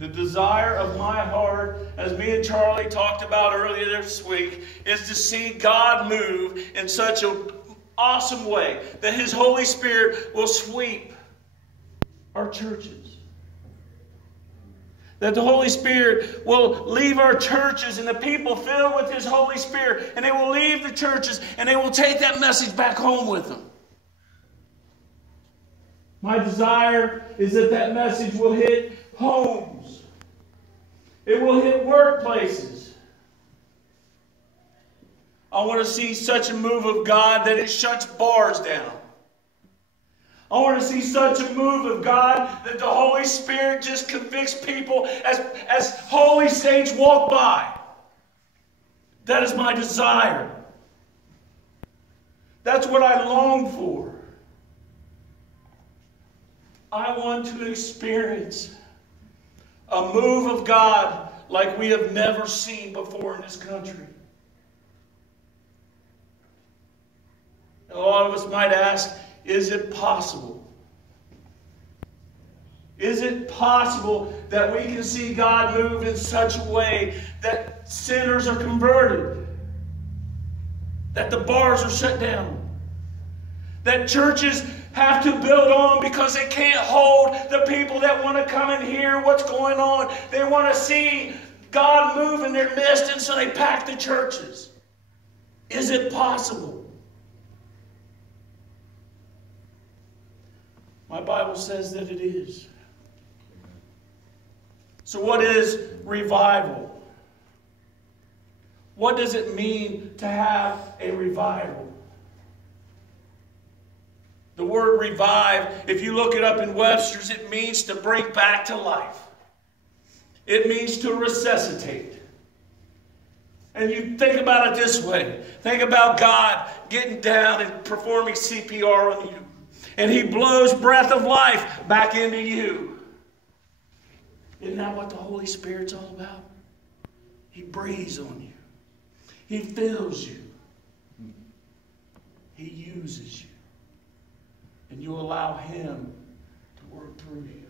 The desire of my heart, as me and Charlie talked about earlier this week, is to see God move in such an awesome way that His Holy Spirit will sweep our churches. That the Holy Spirit will leave our churches and the people filled with His Holy Spirit, and they will leave the churches and they will take that message back home with them. My desire is that that message will hit homes. It will hit workplaces. I want to see such a move of God that it shuts bars down. I want to see such a move of God that the Holy Spirit just convicts people as holy saints walk by. That is my desire. That's what I long for. I want to experience a move of God like we have never seen before in this country. A lot of us might ask, is it possible? Is it possible that we can see God move in such a way that sinners are converted? That the bars are shut down? That churches have to build on because they can't hold the people that want to come and hear what's going on. They want to see God move in their midst, and so they pack the churches. Is it possible? My Bible says that it is. So what is revival? What does it mean to have a revival? The word revive, if you look it up in Webster's, it means to bring back to life. It means to resuscitate. And you think about it this way. Think about God getting down and performing CPR on you. And He blows breath of life back into you. Isn't that what the Holy Spirit's all about? He breathes on you. He fills you. He uses you. And you allow Him to work through you.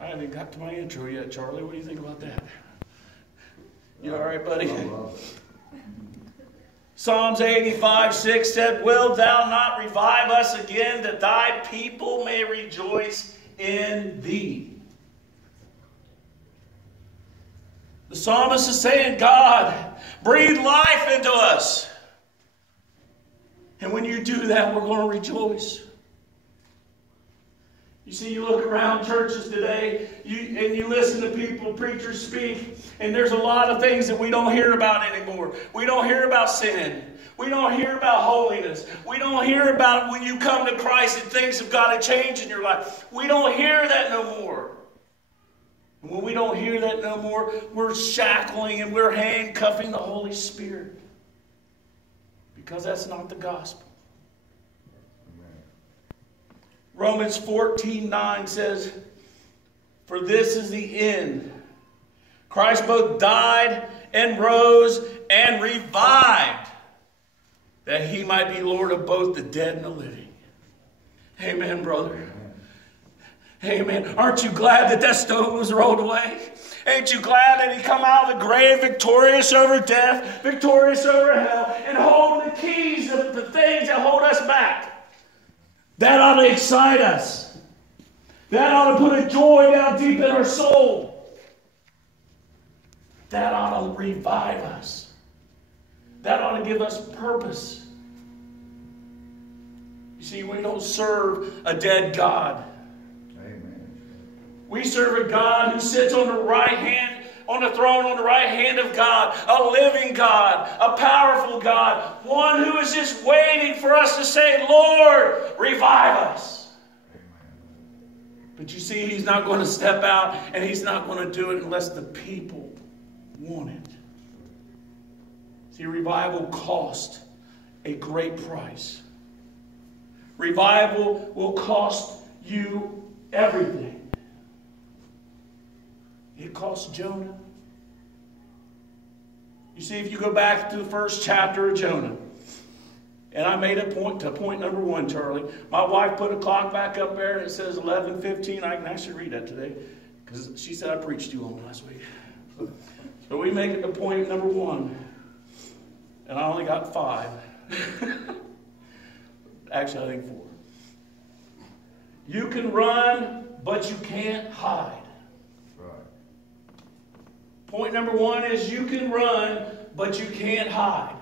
I haven't got to my intro yet, Charlie. What do you think about that? You all right, buddy? Psalms 85:6 said, "Wilt thou not revive us again, that thy people may rejoice in thee?" The psalmist is saying, God, breathe life into us. And when you do that, we're going to rejoice. You see, you look around churches today, and you listen to people, preachers speak, and there's a lot of things that we don't hear about anymore. We don't hear about sin. We don't hear about holiness. We don't hear about when you come to Christ and things have got to change in your life. We don't hear that no more. And when we don't hear that no more, we're shackling and we're handcuffing the Holy Spirit. Because that's not the gospel. Romans 14:9 says, "For this is the end. Christ both died and rose and revived, that He might be Lord of both the dead and the living." Amen, brother. Amen. Aren't you glad that that stone was rolled away? Ain't you glad that He come out of the grave victorious over death, victorious over hell, and holding the keys of the things that hold us back? That ought to excite us. That ought to put a joy down deep in our soul. That ought to revive us. That ought to give us purpose. You see, we don't serve a dead God. We serve a God who sits on the right hand, on the throne on the right hand of God, a living God, a powerful God, one who is just waiting for us to say, "Lord, revive us." But you see, He's not going to step out, and He's not going to do it unless the people want it. See, revival cost a great price. Revival will cost you everything. It cost Jonah. You see, if you go back to the first chapter of Jonah, And I made a point to point number 1, Charlie. My wife put a clock back up there and it says 11:15. I can actually read that today because she said I preached too long last week. So we make it to point number 1. And I only got 5. Actually, I think 4. You can run, but you can't hide. Right. Point number 1 is you can run, but you can't hide.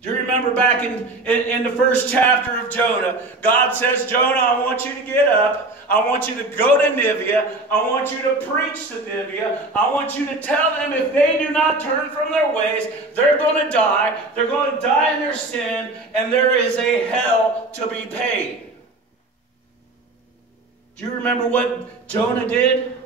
Do you remember back in the first chapter of Jonah, God says, Jonah, I want you to get up. I want you to go to Nineveh. I want you to preach to Nineveh. I want you to tell them if they do not turn from their ways, they're going to die. They're going to die in their sin, and there is a hell to be paid. Do you remember what Jonah did?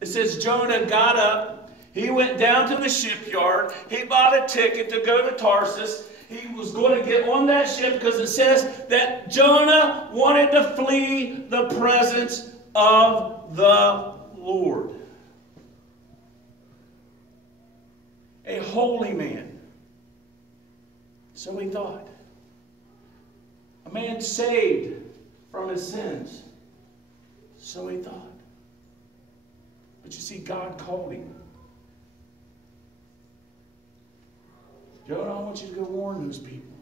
It says Jonah got up. He went down to the shipyard. He bought a ticket to go to Tarsus. He was going to get on that ship because it says that Jonah wanted to flee the presence of the Lord. A holy man. So he thought. A man saved from his sins. So he thought. But you see, God called him. Jonah, I want you to go warn those people.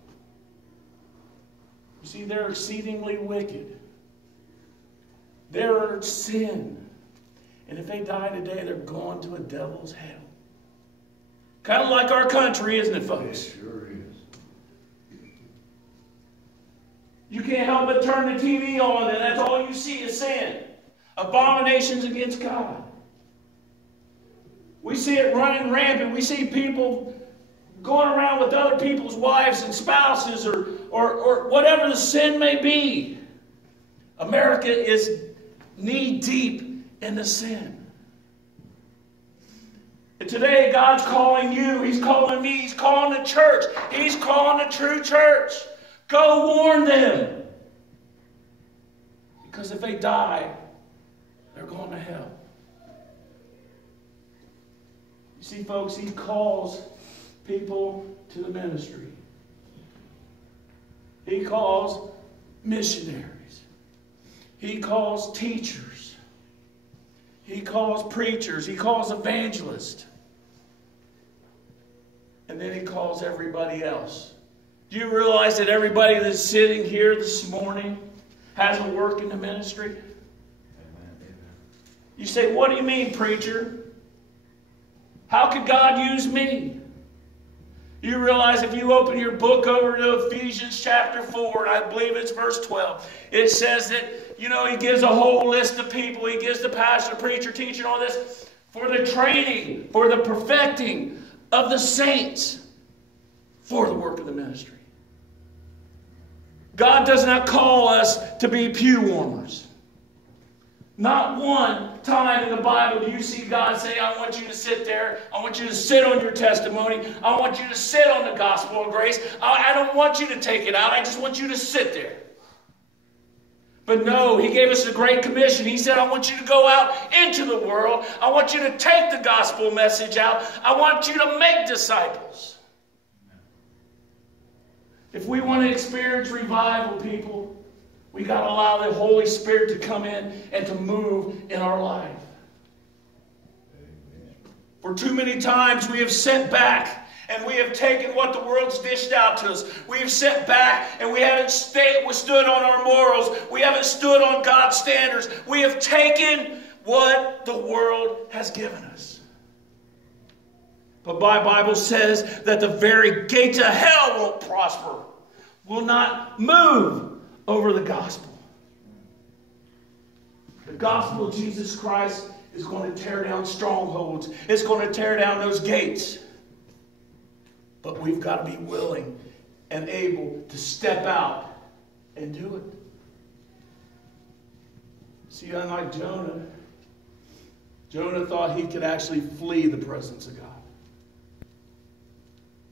You see, they're exceedingly wicked. They're sin. And if they die today, they're going to a devil's hell. Kind of like our country, isn't it, folks? It sure is. You can't help but turn the TV on, and that's all you see is sin. Abominations against God. We see it running rampant. We see people going around with other people's wives and spouses or whatever the sin may be. America is knee deep in the sin. And today God's calling you. He's calling me. He's calling the church. He's calling the true church. Go warn them. Because if they die, they're going to hell. You see, folks, he calls people to the ministry. He calls missionaries. He calls teachers. He calls preachers. He calls evangelists. And then he calls everybody else. Do you realize that everybody that's sitting here this morning has a work in the ministry? Amen. You say, what do you mean, preacher? How could God use me? You realize if you open your book over to Ephesians chapter 4, and I believe it's verse 12, it says that, you know, he gives a whole list of people. He gives the pastor, preacher, teacher, all this for the training, for the perfecting of the saints for the work of the ministry. God does not call us to be pew warmers. Not one time in the Bible do you see God say, I want you to sit there. I want you to sit on your testimony. I want you to sit on the gospel of grace. I don't want you to take it out. I just want you to sit there. But no, he gave us a great commission. He said, I want you to go out into the world. I want you to take the gospel message out. I want you to make disciples. If we want to experience revival, people, we got to allow the Holy Spirit to come in and to move in our life. For too many times we have sent back and we have taken what the world's dished out to us. We have sent back and we haven't stood on our morals. We haven't stood on God's standards. We have taken what the world has given us. But my Bible says that the very gates of hell won't prosper, will not move over the gospel. The gospel of Jesus Christ is going to tear down strongholds. It's going to tear down those gates. But we've got to be willing and able to step out and do it. See, unlike Jonah, Jonah thought he could actually flee the presence of God.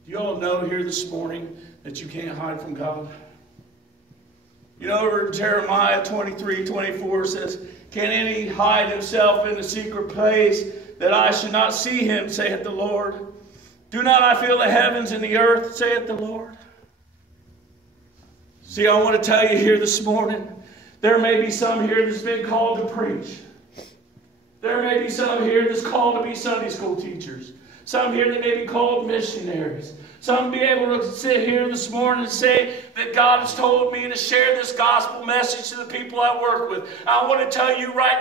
Do you all know here this morning that you can't hide from God? You know, over in Jeremiah 23:24 says, can any hide himself in the secret place that I should not see him, saith the Lord? Do not I feel the heavens and the earth, saith the Lord? See, I want to tell you here this morning, there may be some here that's been called to preach. There may be some here that's called to be Sunday school teachers. Some here that may be called missionaries. Some be able to sit here this morning and say that God has told me to share this gospel message to the people I work with. I want to tell you right